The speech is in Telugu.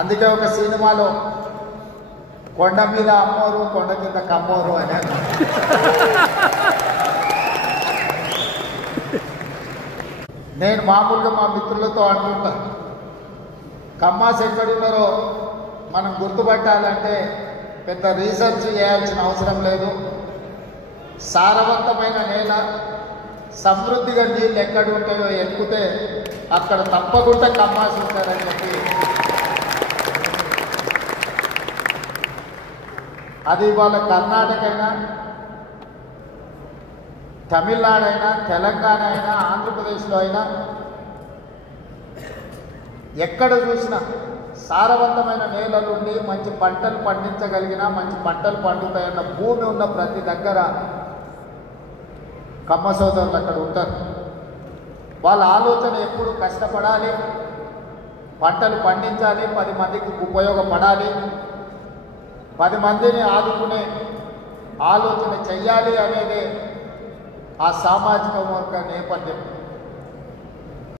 అందుకే ఒక సినిమాలో కొండ మీద అమ్మోరు కొండ కింద కమ్మోరు అని నేను మామూలుగా మా మిత్రులతో అంటుంటా, కమ్మాస్ ఎక్కడున్నారో మనం గుర్తుపట్టాలంటే పెద్ద రీసెర్చ్ చేయాల్సిన అవసరం లేదు. సారవంతమైన నేల, సమృద్ధిగా నీళ్ళు ఎక్కడ ఉంటాయో ఎక్కితే అక్కడ తప్పకుండా కమ్మాస్ ఉంటారని చెప్పి, అది ఇవాళ కర్ణాటక అయినా, తమిళనాడు అయినా, తెలంగాణ అయినా, ఆంధ్రప్రదేశ్లో అయినా ఎక్కడ చూసినా సారవంతమైన నేలలుండి మంచి పంటలు పండించగలిగిన, మంచి పంటలు పండుతాయన్న భూమి ఉన్న ప్రతి దగ్గర కమ్మ సోదరులు అక్కడ ఉంటారు. వాళ్ళ ఆలోచన ఎప్పుడు కష్టపడాలి, పంటలు పండించాలి, 10 మందికి ఉపయోగపడాలి, 10 మందిని ఆదుకునే ఆలోచన చెయ్యాలి అనేది ఆ సామాజిక వర్గ నేపథ్యం.